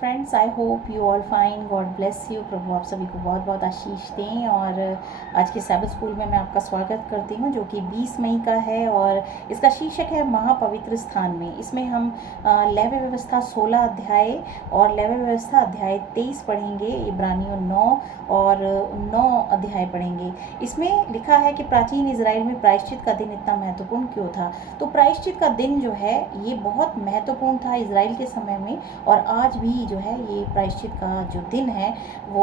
Friends, I hope you all fine. God bless you. प्रभु आप सभी को बहुत बहुत आशीष दें। और आज के सैबथ स्कूल में मैं आपका स्वागत करती हूँ, जो कि 20 मई का है और इसका शीर्षक है महापवित्र स्थान में। इसमें हम लेवी व्यवस्था 16 अध्याय और लेवी व्यवस्था अध्याय 23 पढ़ेंगे। इब्रानियों 9 और 9 अध्याय पढ़ेंगे। इसमें लिखा है कि प्राचीन इजराइल में प्रायश्चित का दिन इतना महत्वपूर्ण क्यों था। तो प्रायश्चित का दिन जो है ये बहुत महत्वपूर्ण था इजराइल के समय में, और आज भी जो है ये प्रायश्चित का जो दिन है वो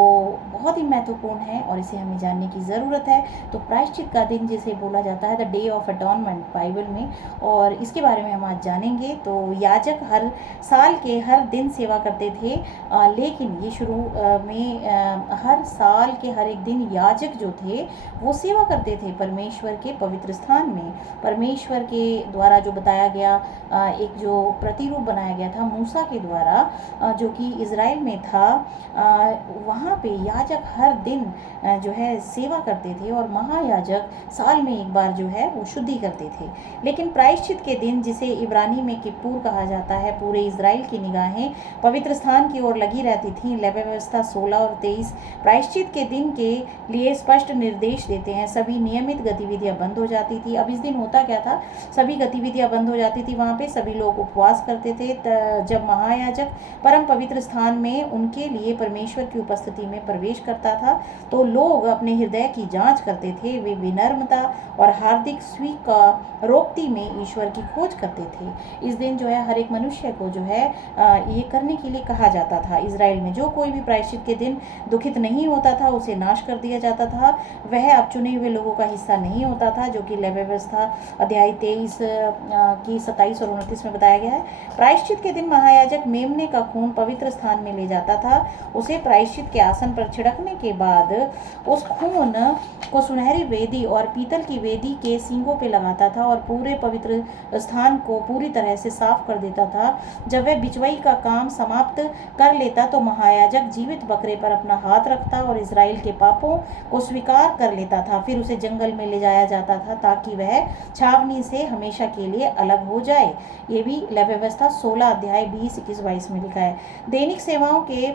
बहुत ही महत्वपूर्ण है और इसे हमें जानने की ज़रूरत है। तो प्रायश्चित का दिन जिसे बोला जाता है द डे ऑफ अटॉर्नमेंट बाइबल में, और इसके बारे में हम आज जानेंगे। तो याजक हर साल के हर दिन सेवा करते थे, लेकिन ये शुरू में हर साल के हर एक दिन याजक जो थे वो सेवा करते थे परमेश्वर के पवित्र स्थान में। परमेश्वर के द्वारा जो बताया गया एक जो प्रतिरूप बनाया गया था मूसा के द्वारा, जो कि इज़राइल में था, वहाँ पे याजक हर दिन जो है सेवा करते थे, और महायाजक साल में एक बार जो है वो शुद्धि करते थे। लेकिन प्रायश्चित के दिन, जिसे इब्रानी में किप्पूर कहा जाता है, पूरे इज़राइल की निगाहें पवित्र स्थान की ओर लगी रहती थीं। लेवी व्यवस्था 16 और 23 प्रायश्चित के दिन के लिए स्पष्ट निर्देश देते हैं। सभी नियमित गतिविधियां बंद हो जाती थी। अब इस दिन होता क्या था, सभी गतिविधियां बंद हो जाती थी। वहाँ पे सभी लोग उपवास करते थे। जब महायाजक परम पवित्र स्थान में उनके लिए परमेश्वर की उपस्थिति में प्रवेश करता था, तो लोग अपने हृदय की जांच करते थे। वे विनम्रता और हार्दिक स्वीकारोक्ति में ईश्वर की खोज करते थे। इस दिन जो है हर एक मनुष्य को जो है ये करने के लिए कहा जाता था। इजराइल में जो कोई भी प्रायश्चित के दिन दुखित नहीं होता था उसे नाश कर दिया जाता था। वह अब चुने हुए लोगों का हिस्सा नहीं होता था, जो कि लेवी व्यवस्था अध्याय 23 की 27 और 29 में बताया गया है। प्रायश्चित के दिन महायाजक मेमने का खून पवित्र स्थान में ले जाता था। उसे प्रायश्चित के आसन पर छिड़कने के बाद उस खून को सुनहरी वेदी और पीतल की वेदी के सींगों पे लगाता था और पूरे पवित्र स्थान को पूरी तरह से साफ कर देता था। जब वह बिचवाई का काम समाप्त कर लेता तो महायाजक जीवित बकरे पर अपना हाथ रखता और इजराइल के पापों को स्वीकार कर लेता था। फिर उसे जंगल में ले जाया जाता था ताकि वह छावनी से हमेशा के लिए अलग हो जाए। ये भी लेवी व्यवस्था 16 अध्याय 20, 21, 22 में लिखा है। दैनिक सेवाओं के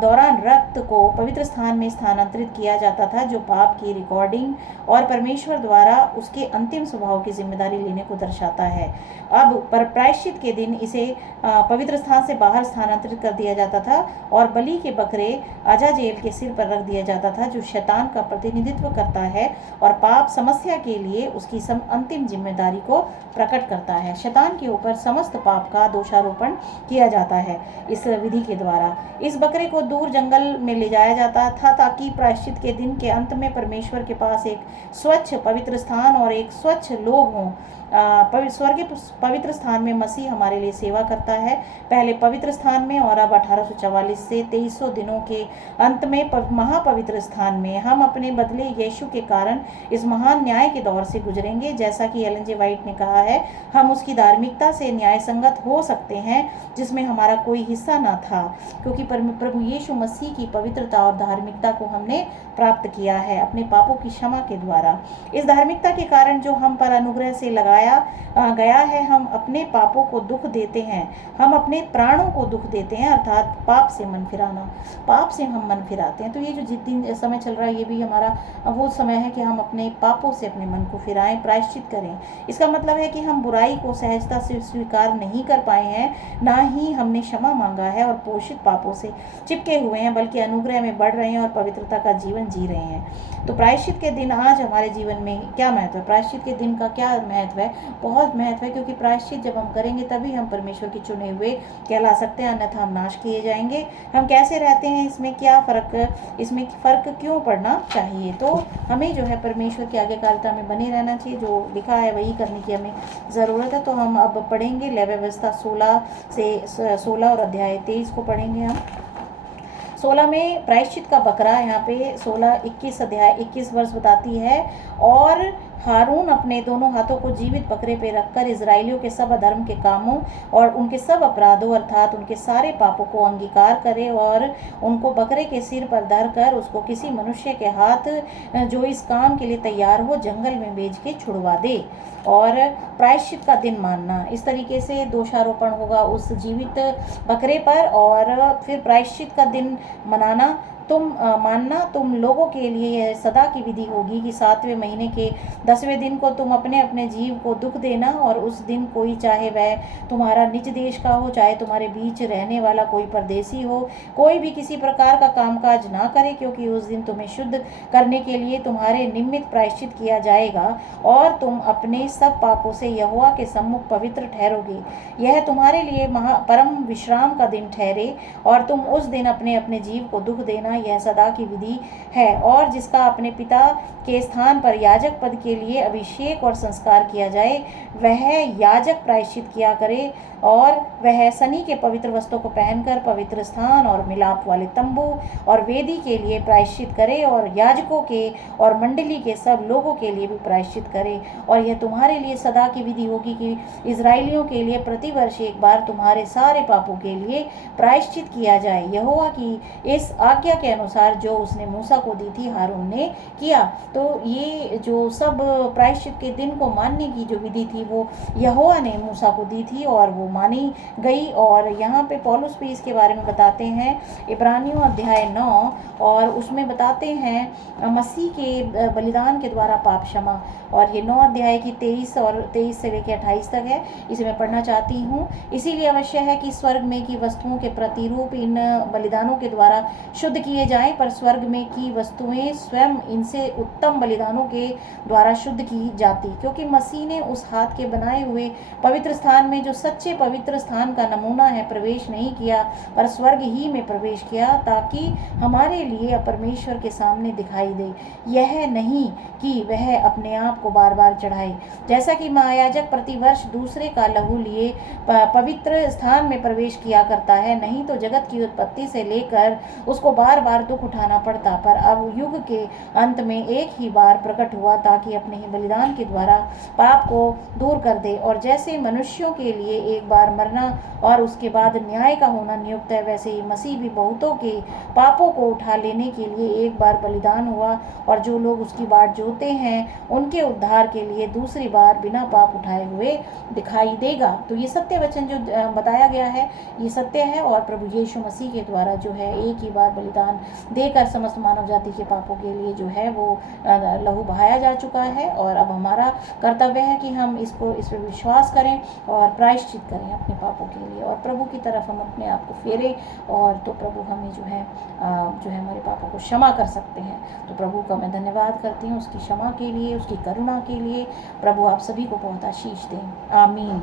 दौरान रक्त को पवित्र स्थान में स्थानांतरित किया जाता था, जो पाप की रिकॉर्डिंग और परमेश्वर द्वारा उसके अंतिम स्वभाव की जिम्मेदारी लेने को दर्शाता है। अब पर प्रायश्चित के दिन इसे पवित्र स्थान से बाहर स्थानांतरित कर दिया जाता था और बलि के बकरे अजाजेल के सिर पर रख दिया जाता था, जो शैतान का प्रतिनिधित्व करता है और पाप समस्या के लिए उसकी अंतिम जिम्मेदारी को प्रकट करता है। शैतान के ऊपर समस्त पाप का दोषारोपण किया जाता है इस विधि के द्वारा। इस बकरे को दूर जंगल में ले जाया जाता था ताकि प्रायश्चित के दिन के अंत में परमेश्वर के पास एक स्वच्छ पवित्र स्थान और एक स्वच्छ लोग हों। स्वर्ग के पवित्र स्थान में मसीह हमारे लिए सेवा करता है, पहले पवित्र स्थान में और अब 1844 से 2300 दिनों के अंत में महापवित्र स्थान में। हम अपने बदले यीशु के कारण इस महान न्याय के दौर से गुजरेंगे। जैसा कि एलन जे वाइट ने कहा है, हम उसकी धार्मिकता से न्याय संगत हो सकते हैं जिसमें हमारा कोई हिस्सा ना था, क्योंकि प्रभु यीशु मसीह की पवित्रता और धार्मिकता को हमने प्राप्त किया है अपने पापों की क्षमा के द्वारा। इस धार्मिकता के कारण जो हम पर अनुग्रह से लगाया गया है, हम अपने पापों को दुख देते हैं, हम अपने प्राणों को दुख देते हैं, अर्थात पाप से मन फिराना। पाप से हम मन फिराते हैं। तो ये जो जितनी समय चल रहा है ये भी हमारा वो समय है कि हम अपने पापों से अपने मन को फिराएं, प्रायश्चित करें। इसका मतलब है कि हम बुराई को सहजता से स्वीकार नहीं कर पाए हैं, ना ही हमने क्षमा मांगा है और पोषित पापों से चिपके हुए हैं, बल्कि अनुग्रह में बढ़ रहे हैं और पवित्रता का जीवन जी रहे हैं। तो प्रायश्चित के दिन आज हमारे जीवन में क्या महत्व है, प्रायश्चित के दिन का क्या महत्व है? बहुत महत्व है, क्योंकि प्रायश्चित जब हम करेंगे तभी हम परमेश्वर के चुने हुए कहला सकते हैं, अन्यथा हम नाश किए जाएंगे। हम कैसे रहते हैं, इसमें क्या फ़र्क, इसमें फ़र्क क्यों पड़ना चाहिए? तो हमें जो है परमेश्वर की आज्ञाकारिता में बने रहना चाहिए, जो लिखा है वही करने की हमें ज़रूरत है। तो हम अब पढ़ेंगे लेवी व्यवस्था 16 और अध्याय 23 को पढ़ेंगे हम। 16 में प्रायश्चित का बकरा, यहाँ पे 16, 21 अध्याय 21 वर्ष बताती है, और हारून अपने दोनों हाथों को जीवित बकरे पे रखकर इजराइलियों के सब अधर्म के कामों और उनके सब अपराधों अर्थात उनके सारे पापों को अंगीकार करे और उनको बकरे के सिर पर धरकर उसको किसी मनुष्य के हाथ जो इस काम के लिए तैयार हो जंगल में भेज के छुड़वा दे। और प्रायश्चित का दिन मानना, इस तरीके से दोषारोपण होगा उस जीवित बकरे पर और फिर प्रायश्चित का दिन मनाना मानना तुम लोगों के लिए यह सदा की विधि होगी कि 7वें महीने के 10वें दिन को तुम अपने अपने जीव को दुख देना और उस दिन कोई चाहे वह तुम्हारा निज देश का हो चाहे तुम्हारे बीच रहने वाला कोई परदेसी हो कोई भी किसी प्रकार का कामकाज ना करे, क्योंकि उस दिन तुम्हें शुद्ध करने के लिए तुम्हारे निमित्त प्रायश्चित किया जाएगा और तुम अपने सब पापों से यहोवा के सम्मुख पवित्र ठहरोगे। यह तुम्हारे लिए परम विश्राम का दिन ठहरे और तुम उस दिन अपने अपने जीव को दुख देना, यह सदा की विधि है। और जिसका अपने पिता के स्थान पर याजक पद के लिए अभिषेक और संस्कार किया जाए वह याजक प्रायश्चित किया करे और वह सनी के पवित्र वस्त्रों को पहनकर पवित्र स्थान और मिलाप वाले तंबू और वेदी के लिए प्रायश्चित करे और याजकों के और मंडली के सब लोगों के लिए भी प्रायश्चित करे। और यह तुम्हारे लिए सदा की विधि होगी कि इजराइलियों के लिए प्रतिवर्ष एक बार तुम्हारे सारे पापों के लिए प्रायश्चित किया जाए, यहोवा की इस आज्ञा के अनुसार जो उसने मूसा को दी थी हारून ने किया। तो ये जो सब प्रायश्चित के दिन को मानने की जो विधि थी वो यहोवा ने मूसा को दी थी और वो मानी गई। और यहाँ पे पौलुस भी इसके बारे में बताते हैं इब्रानियों अध्याय 9 और उसमें बताते हैं मसीह के बलिदान के द्वारा पाप क्षमा। और ये 9 अध्याय की 23 से लेकर 28 तक है, इसे मैं पढ़ना चाहती हूँ। इसीलिए अवश्य है कि स्वर्ग में की वस्तुओं के प्रतिरूप इन बलिदानों के द्वारा शुद्ध किए जाएं, पर स्वर्ग में की वस्तुएं स्वयं इनसे उत्तम बलिदानों के द्वारा शुद्ध की जाती, क्योंकि मसीह ने उस हाथ के बनाए हुए पवित्र स्थान में जो सच्चे पवित्र स्थान का नमूना है प्रवेश नहीं किया, पर स्वर्ग ही में प्रवेश किया ताकि हमारे लिए परमेश्वर के सामने दिखाई दे। यह नहीं कि वह अपने आप को बार बार चढ़ाए, जैसा कि महायाजक प्रतिवर्ष दूसरे का लहू लिए पवित्र स्थान में प्रवेश किया करता है, नहीं तो जगत की उत्पत्ति से लेकर उसको बार बार दुख उठाना पड़ता। पर अब युग के अंत में एक ही बार प्रकट हुआ ताकि अपने ही बलिदान के द्वारा पाप को दूर कर दे। और जैसे मनुष्यों के लिए एक बार मरना और उसके बाद न्याय का होना नियुक्त है, वैसे ही मसीह भी बहुतों के पापों को उठा लेने के लिए एक बार बलिदान हुआ और जो लोग उसकी बाट जोते हैं उनके उद्धार के लिए दूसरी बार बिना पाप उठाए हुए दिखाई देगा। तो ये सत्य वचन जो बताया गया है ये सत्य है और प्रभु यीशु मसीह के द्वारा जो है एक ही बार बलिदान देकर समस्त मानव जाति के पापों के लिए जो है वो लहू बहाया जा चुका है। और अब हमारा कर्तव्य है कि हम इस पर विश्वास करें और प्रायश्चित करें अपने पापों के लिए और प्रभु की तरफ हम अपने आप को फेरें और तो प्रभु हमें जो है हमारे पापों को क्षमा कर सकते हैं। तो प्रभु का मैं धन्यवाद करती हूँ उसकी क्षमा के लिए, उसकी करुणा के लिए। प्रभु आप सभी को बहुत आशीष दें। आमीन।